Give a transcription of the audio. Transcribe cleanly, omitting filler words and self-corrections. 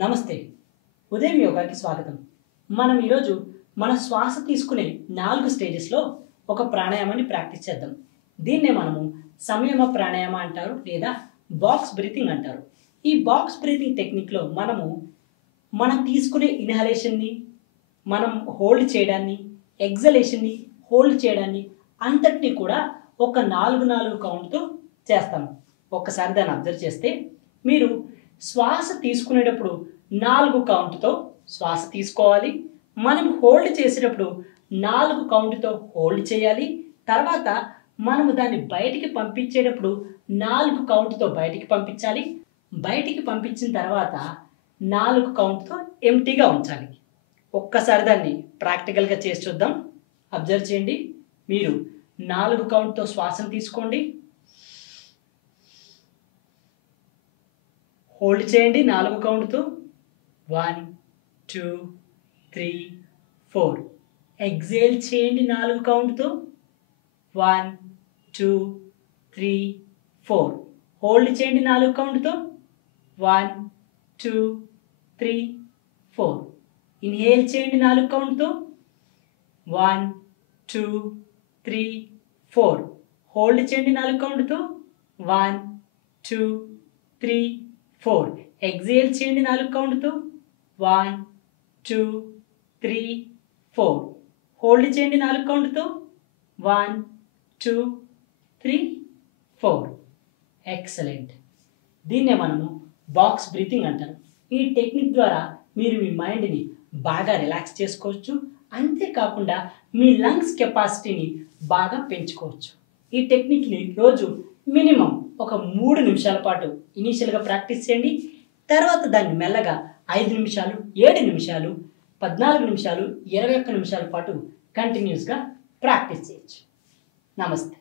నమస్తే. ఉదయం యోగాకి స్వాగతం. మనం ఈరోజు మన శ్వాస తీసుకునే 4 స్టేజెస్లో ఒక ప్రాణాయామాన్ని ప్రాక్టీస్ చేద్దాం. దీన్నే మనము సంయమ ప్రాణాయామ అంటారు లేదా బాక్స్ బ్రీతింగ్ అంటారు. ఈ బాక్స్ బ్రీతింగ్ టెక్నిక్లో మనం తీసుకునే ఇన్హలేషన్ని, మనం హోల్డ్ చేయడాన్ని, ఎగ్జలేషన్ని హోల్డ్ చేయడాన్ని అంతటినీ కూడా ఒక 4 కౌంట్తో చేస్తాము. ఒక్కసారి దాన్ని అబ్జర్వ్ చేస్తే మీరు శ్వాస తీసుకునేటప్పుడు 4 కౌంట్తో శ్వాస తీసుకోవాలి. మనం హోల్డ్ చేసేటప్పుడు 4 కౌంట్తో హోల్డ్ చేయాలి. తర్వాత మనము దాన్ని బయటికి పంపించేటప్పుడు 4 కౌంట్తో బయటికి పంపించాలి. బయటికి పంపించిన తర్వాత 4 కౌంట్తో ఎంటీగా ఉంచాలి. ఒక్కసారి దాన్ని ప్రాక్టికల్గా చేసి చూద్దాం. అబ్జర్వ్ చేయండి. మీరు 4 కౌంట్తో శ్వాసను తీసుకోండి. హోల్డ్ చేయండి 4 కౌంట్తో. 1 2 3 4. ఎగ్జేల్ చేయండి 4 కౌంట్తో. 1 2 3 4. హోల్డ్ చేయండి 4 కౌంట్తో. 1 2 3 4. ఇన్హేల్ చేయండి 4 కౌంట్తో. 1 2 3 4. హోల్డ్ చేయండి 4 కౌంట్తో. 1 2 3 4. ఎగ్జేల్ చేయండి 4 కౌంట్తో. 1 2 3 4. హోల్డ్ చేయండి 4 కౌంట్తో. 1 2 3 4. ఎక్సలెంట్. దీన్నే మనము బాక్స్ బ్రీతింగ్ అంటారు. ఈ టెక్నిక్ ద్వారా మీరు మీ మైండ్ని బాగా రిలాక్స్ చేసుకోవచ్చు. అంతేకాకుండా మీ లంగ్స్ కెపాసిటీని బాగా పెంచుకోవచ్చు. ఈ టెక్నిక్ని రోజు మినిమం ఒక 3 నిమిషాల పాటు ఇనీషియల్గా ప్రాక్టీస్ చేయండి. తర్వాత దాన్ని మెల్లగా 5 నిమిషాలు, 7 నిమిషాలు, 14 నిమిషాలు, 21 నిమిషాల పాటు కంటిన్యూస్గా ప్రాక్టీస్ చేయొచ్చు. నమస్తే.